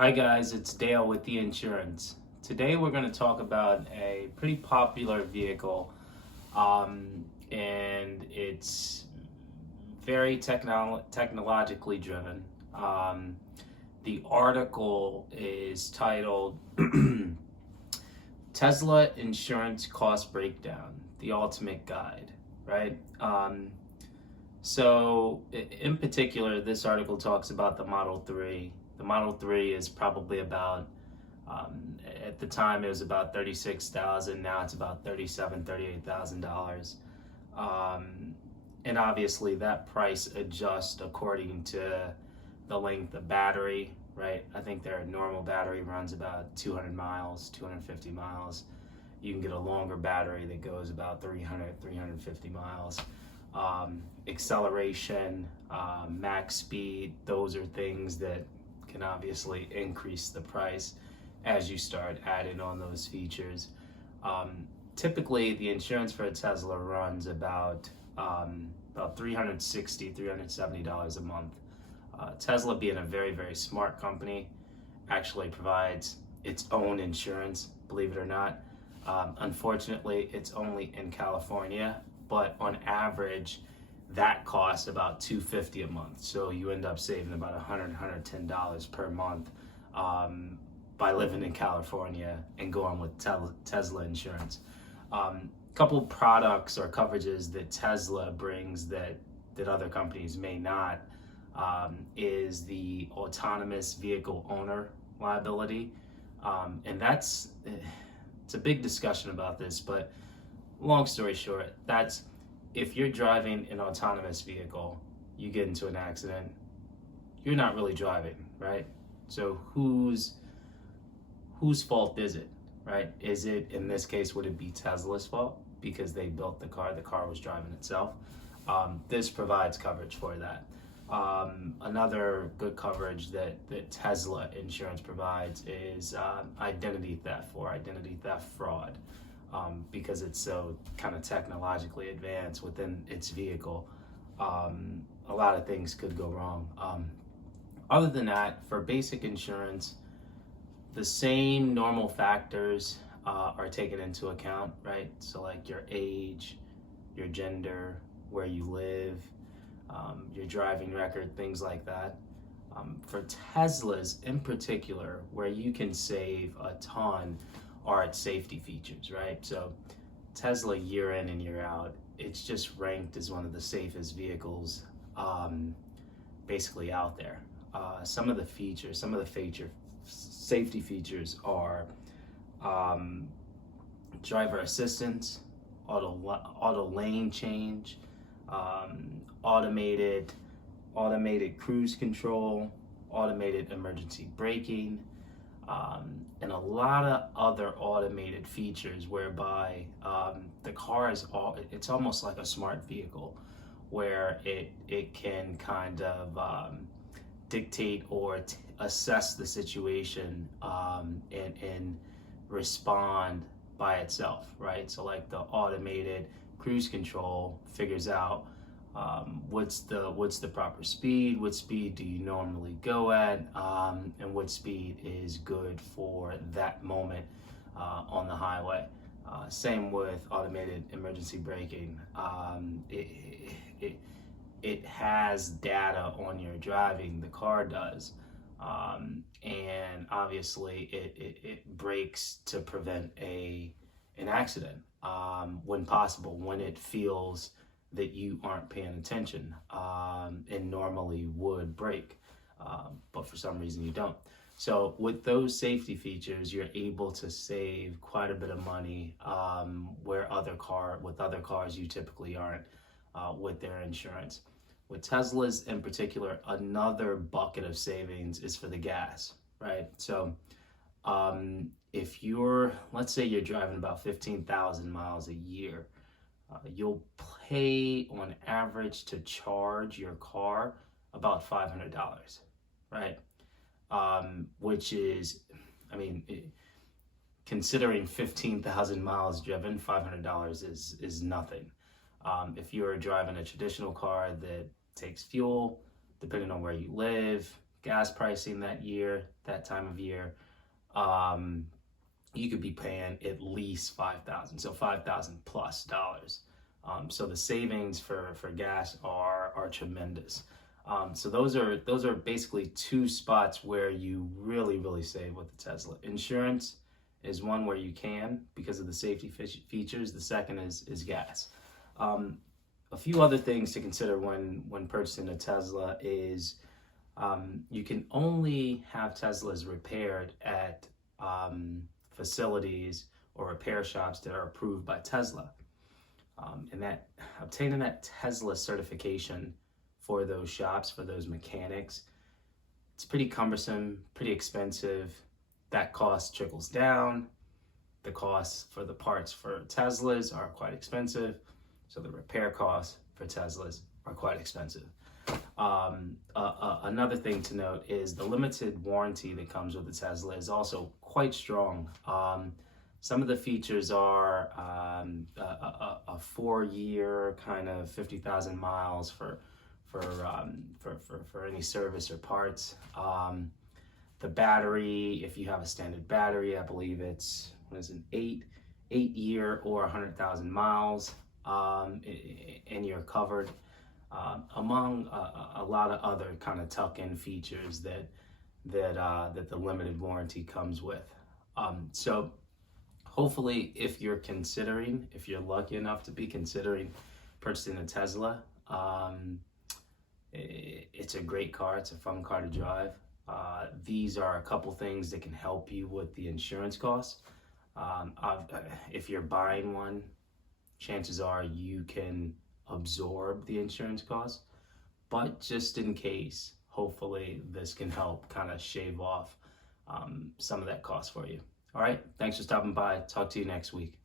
Hi guys, it's Dale with the insurance. Today we're going to talk about a pretty popular vehicle, and it's very technologically driven. The article is titled Tesla Insurance Cost Breakdown, the Ultimate Guide, right? In particular, this article talks about the Model 3. The Model 3 is probably about, at the time it was about 36,000. Now it's about $38,000. And obviously that price adjusts according to the length of battery, right? I think their normal battery runs about 200 miles, 250 miles. You can get a longer battery that goes about 300, 350 miles. Acceleration, max speed, those are things that can obviously increase the price as you start adding on those features. Typically, the insurance for a Tesla runs about $360, $370 a month. Tesla, being a very, very smart company, actually provides its own insurance, believe it or not. Unfortunately, it's only in California, but on average, that costs about $250 a month. So you end up saving about $100, $110 per month by living in California and going with Tesla insurance. Couple products or coverages that Tesla brings that other companies may not is the autonomous vehicle owner liability. And it's a big discussion about this, but long story short, that's if you're driving an autonomous vehicle, you get into an accident, you're not really driving, right? So whose fault is it, right? Is it, in this case, would it be Tesla's fault because they built the car was driving itself? This provides coverage for that. Another good coverage that Tesla insurance provides is identity theft or identity theft fraud. Because it's so kind of technologically advanced within its vehicle, a lot of things could go wrong. Other than that, for basic insurance, the same normal factors are taken into account, right? So like your age, your gender, where you live, your driving record, things like that. For Teslas in particular, where you can save a ton are its safety features, right? So Tesla, year in and year out, it's just ranked as one of the safest vehicles basically out there. Some of the safety features are driver assistance, auto lane change, automated cruise control, automated emergency braking, and a lot of other automated features whereby the car it's almost like a smart vehicle where it can kind of dictate or assess the situation and respond by itself, right? So like the automated cruise control figures out what's the proper speed, what speed do you normally go at, and what speed is good for that moment on the highway. Same with automated emergency braking. It has data on your driving, the car does, and obviously it brakes to prevent an accident when possible, when it feels that you aren't paying attention and normally would brake, but for some reason you don't. So with those safety features, you're able to save quite a bit of money with other cars you typically aren't with their insurance. With Teslas in particular, another bucket of savings is for the gas, right? So let's say you're driving about 15,000 miles a year, you'll pay on average to charge your car about $500, right? Which is, considering 15,000 miles driven, $500 is nothing. If you're driving a traditional car that takes fuel, depending on where you live, gas pricing that year, that time of year, you could be paying at least $5,000, so $5,000 plus dollars. So the savings for gas are tremendous. So those are basically two spots where you really save with the Tesla. Insurance is one where you can because of the safety features. The second is gas. A few other things to consider when purchasing a Tesla is you can only have Teslas repaired at facilities or repair shops that are approved by Tesla. And that obtaining that Tesla certification for those shops, for those mechanics, it's pretty cumbersome, pretty expensive. That cost trickles down. The costs for the parts for Teslas are quite expensive, so the repair costs for Teslas are quite expensive. Another thing to note is the limited warranty that comes with the Tesla is also quite strong. Some of the features are a 4-year kind of 50,000 miles for any service or parts. The battery, if you have a standard battery, I believe it's an 8-year or 100,000 miles, and you're covered. Among a lot of other kind of tuck-in features that the limited warranty comes with. So hopefully, if you're lucky enough to be considering purchasing a Tesla, it's a great car. It's a fun car to drive. These are a couple things that can help you with the insurance costs. If you're buying one, chances are you can absorb the insurance costs, but just in case, hopefully this can help kind of shave off some of that cost for you. All right, thanks for stopping by. Talk to you next week.